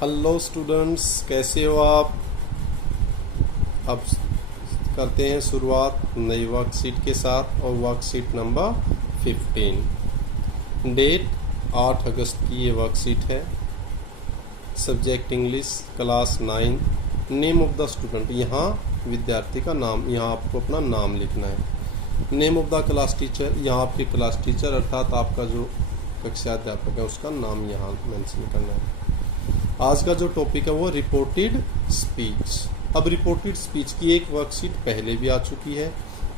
Hello students, कैसे हो आप। अब करते हैं शुरुआत नई वर्कशीट के साथ और वर्कशीट नंबर 15। डेट 8 अगस्त की ये वर्कशीट है। Subject English, class 9। Name of the student, यहाँ विद्यार्थी का नाम, यहाँ आपको अपना नाम लिखना है। Name of the class teacher, यहाँ आपके क्लास टीचर अर्थात आपका जो कक्षा अध्यापक है उसका नाम यहाँ मेंशन करना है। आज का जो टॉपिक है वो रिपोर्टेड स्पीच। अब रिपोर्टेड स्पीच की एक वर्कशीट पहले भी आ चुकी है,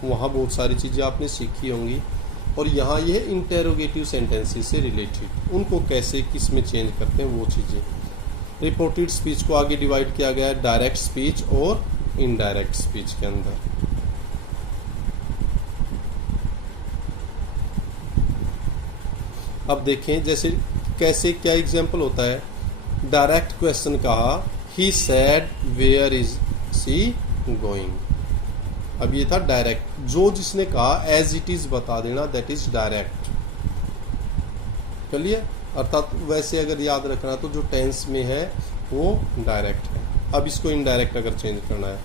वहाँ बहुत सारी चीज़ें आपने सीखी होंगी। और यहाँ ये इंटेरोगेटिव सेंटेंसेस से रिलेटेड, उनको कैसे किस में चेंज करते हैं वो चीज़ें। रिपोर्टेड स्पीच को आगे डिवाइड किया गया है डायरेक्ट स्पीच और इनडायरेक्ट स्पीच के अंदर। अब देखें जैसे कैसे क्या एग्जाम्पल होता है। डायरेक्ट क्वेश्चन कहा, he said where is she going. अब ये था डायरेक्ट, जो जिसने कहा एज इट इज बता देना, दैट इज डायरेक्ट। चलिए, अर्थात वैसे अगर याद रखना तो जो टेंस में है वो डायरेक्ट है। अब इसको इनडायरेक्ट अगर चेंज करना है,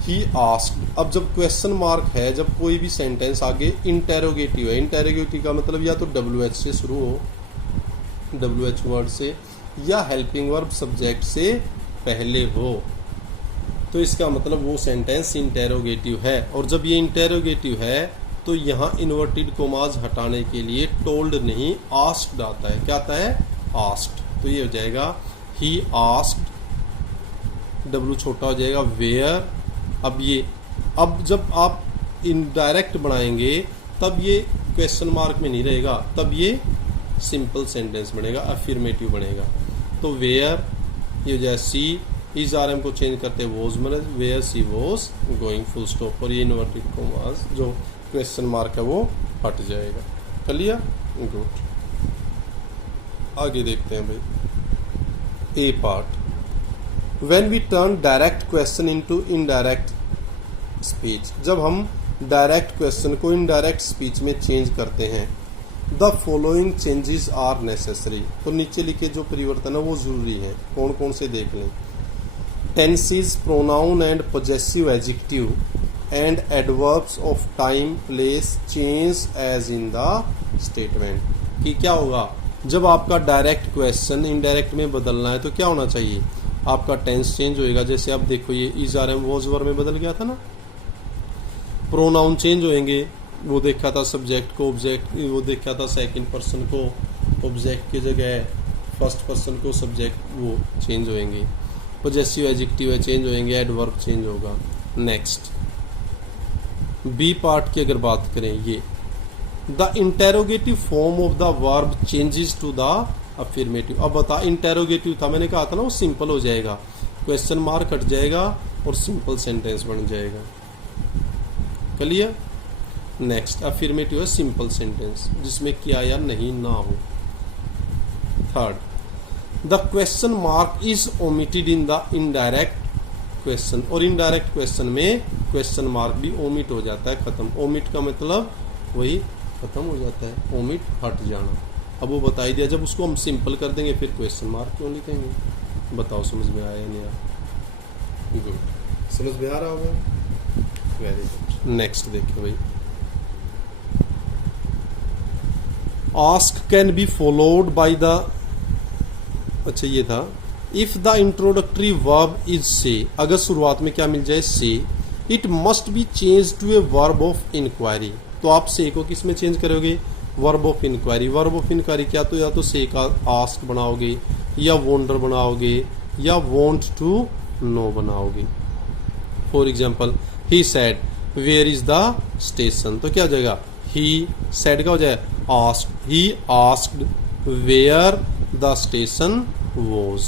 ही आस्क्ड। अब जब क्वेश्चन मार्क है, जब कोई भी सेंटेंस आगे इंटेरोगेटिव है, इंटेरोगेटिव का मतलब या तो WH से शुरू हो, WH वर्ड से, या हेल्पिंग वर्ब सब्जेक्ट से पहले हो, तो इसका मतलब वो सेंटेंस इंटेरोगेटिव है। और जब ये इंटेरोगेटिव है तो यहाँ इन्वर्टेड कोमाज हटाने के लिए टोल्ड नहीं आस्क्ड आता है। क्या आता है? आस्क्ड। तो ये हो जाएगा ही आस्क्ड, W छोटा हो जाएगा, वेयर। अब जब आप इनडायरेक्ट बनाएंगे तब ये क्वेश्चन मार्क में नहीं रहेगा, तब ये सिंपल सेंटेंस बनेगा, अफर्मेटिव बनेगा। तो वेयर ये हो जाए सी, इस RM को चेंज करते वॉज में, where she was going, full stop. और ये इन्वर्टेड कॉमास जो क्वेश्चन मार्क है वो हट जाएगा। चलिए, गुड। आगे देखते हैं भाई A part. When we turn direct question into indirect speech, जब हम डायरेक्ट क्वेश्चन को इनडायरेक्ट स्पीच में चेंज करते हैं, the following changes are necessary. तो नीचे लिखे जो परिवर्तन है वो जरूरी है। कौन कौन से देख लें। Tenses, pronoun and possessive adjective and adverbs of time place change as in the statement. कि क्या होगा जब आपका डायरेक्ट क्वेश्चन इनडायरेक्ट में बदलना है तो क्या होना चाहिए, आपका टेंस चेंज होएगा। जैसे आप देखो ये इज RM वॉज वर में बदल गया था ना। प्रोनाउन चेंज होएंगे, वो देखा था सब्जेक्ट को ऑब्जेक्ट, वो देखा था सेकंड पर्सन को ऑब्जेक्ट की जगह फर्स्ट पर्सन को सब्जेक्ट, वो चेंज होएंगे। पॉजेसिव एडजेक्टिव है चेंज होएंगे, एडवर्ब चेंज होगा। नेक्स्ट बी पार्ट की अगर बात करें, ये the interrogative form of the verb changes to the affirmative. अब बता, इंटेरोगेटिव था, मैंने कहा था ना, वो सिंपल हो जाएगा, क्वेश्चन मार्क हट जाएगा और सिंपल सेंटेंस बन जाएगा। क्लियर। नेक्स्ट अफर्मेटिव है सिंपल सेंटेंस जिसमें किया या नहीं ना हो। Third, the question mark is omitted in the indirect question. और इनडायरेक्ट क्वेश्चन में क्वेश्चन मार्क भी ओमिट हो जाता है, खत्म। ओमिट का मतलब वही खत्म हो जाता है, ओमिट हट जाना। अब वो बता ही दिया, जब उसको हम सिंपल कर देंगे फिर क्वेश्चन मार्क क्यों लिखेंगे। बताओ समझ में आया नहीं आया? गुड, समझ में आ रहा होगा। Very good. नेक्स्ट देखिए भाई, ask can be followed by the, अच्छा ये था, if the introductory verb is say, अगर शुरुआत में क्या मिल जाए say, it must be change to a verb of inquiry. तो आप से को किस में चेंज करोगे? Verb of inquiry. Verb of inquiry क्या, तो या तो से का आस्क बनाओगे, या वॉन्डर बनाओगे, या वॉन्ट टू नो बनाओगे। For example, he said where is the station, तो क्या हो जाएगा? ही सैड का हो जाए asked, he asked where the station was.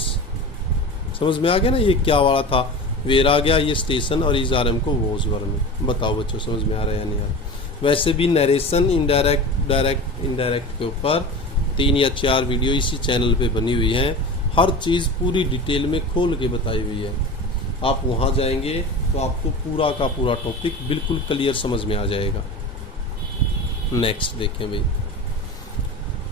समझ में आ गया ना, ये क्या वाला था, वेयर आ गया, ये स्टेशन, और इज RM को वॉज वर में। बताओ बच्चों समझ में आ रहा है या नहीं आ रहा? वैसे भी नरेशन इनडायरेक्ट, डायरेक्ट, इनडायरेक्ट के ऊपर 3 या 4 वीडियो इसी चैनल पे बनी हुई हैं। हर चीज़ पूरी डिटेल में खोल के बताई हुई है। आप वहाँ जाएंगे तो आपको पूरा का पूरा टॉपिक बिल्कुल क्लियर समझ में आ जाएगा। नेक्स्ट देखें भाई,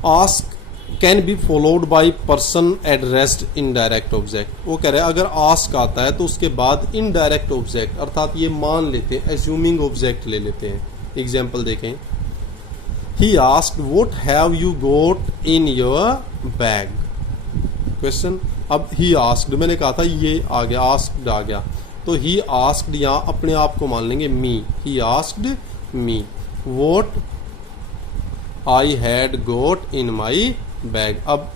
ask can be followed by person addressed indirect object. वो कह रहे हैं अगर आस्क आता है तो उसके बाद इनडायरेक्ट ऑब्जेक्ट अर्थात ये मान लेते हैं, एज्यूमिंग ऑब्जेक्ट ले लेते हैं। एग्जाम्पल देखें, he asked what have you got in your bag. Question, अब ही आस्क्ड मैंने कहा था ये आ गया, आस्क्ड आ गया, तो ही आस्क्ड यहाँ अपने आप को मान लेंगे me. He asked me what I had got in my bag. अब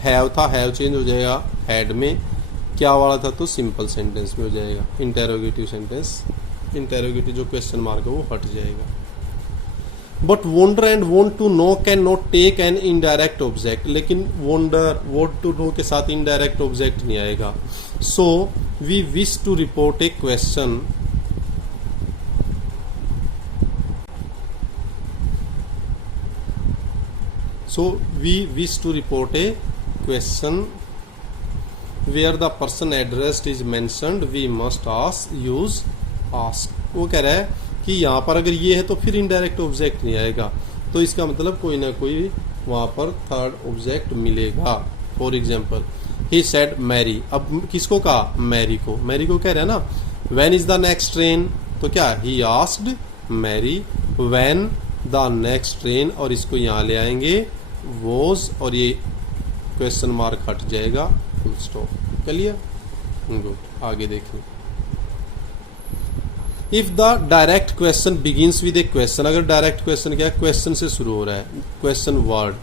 हैव था, हैव चेंज हो जाएगा हैड में, क्या वाला था तो सिंपल सेंटेंस में हो जाएगा। इंटेरोगेटिव सेंटेंस, इंटेरोगेटिव जो क्वेश्चन मार्क है वो हट जाएगा। But wonder and want to know can not take an indirect object, लेकिन वॉन्डर वॉन्ट टू नो के साथ इनडायरेक्ट ऑब्जेक्ट नहीं आएगा। So we wish to report a question, so we wish to report a question where the person addressed is mentioned, we must use ask। वो कह रहा है कि यहाँ पर अगर ये है तो फिर इनडायरेक्ट ऑब्जेक्ट नहीं आएगा, तो इसका मतलब कोई ना कोई वहाँ पर थर्ड ऑब्जेक्ट मिलेगा। For example, he said Mary. अब किसको कहा? मैरी को। मैरी को कह रहे हैं ना when is the next train, तो क्या he asked Mary when the next train, और इसको यहाँ ले आएंगे वॉज, और ये क्वेश्चन मार्क हट जाएगा, फुल स्टॉप। चलिए गुड, आगे देखें। If the direct question begins with a question, अगर डायरेक्ट क्वेश्चन क्या है, क्वेश्चन से शुरू हो रहा है, question word,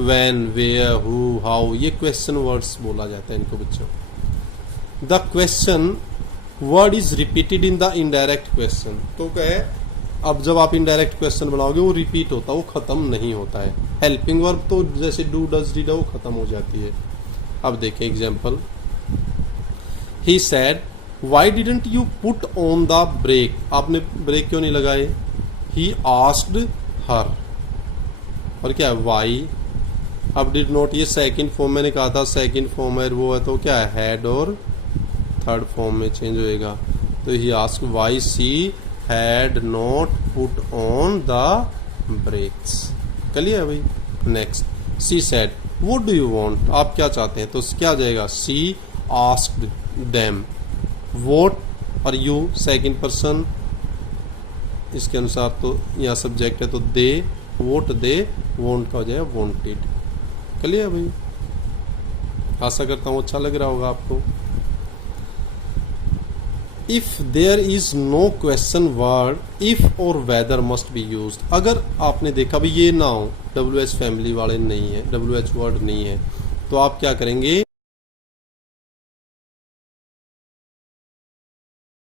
when, where, who, how, ये क्वेश्चन वर्ड्स बोला जाता है इनको बच्चों। The question word is repeated in the indirect question, तो क्या है, अब जब आप इनडायरेक्ट क्वेश्चन बनाओगे वो रिपीट होता है, वो खत्म नहीं होता है। हेल्पिंग वर्ब तो जैसे डू, डज, डिड वो खत्म हो जाती है। अब देखें example, he said why didn't you put on the brake, आपने ब्रेक क्यों नहीं लगाए। ही आस्क्ड हर, और क्या है व्हाई। अब डिड नॉट, ये सेकंड फॉर्म मैंने कहा था, सेकंड फॉर्म है वो है, तो क्या है हैड, और थर्ड फॉर्म में चेंज होएगा, तो he asked why she had not put on the brakes। चलिए भाई next, she said what do you want, आप क्या चाहते हैं, तो क्या जाएगा, she asked them what और you सेकंड पर्सन, इसके अनुसार तो यहाँ सब्जेक्ट है तो they, what they want का हो जाएगा wanted। चलिए भाई, आशा करता हूँ अच्छा लग रहा होगा आपको। If there is no question word if और वेदर मस्ट बी यूज्ड, अगर आपने देखा भाई ये ना हो, WH फैमिली वाले नहीं है, WH वर्ड नहीं है, तो आप क्या करेंगे,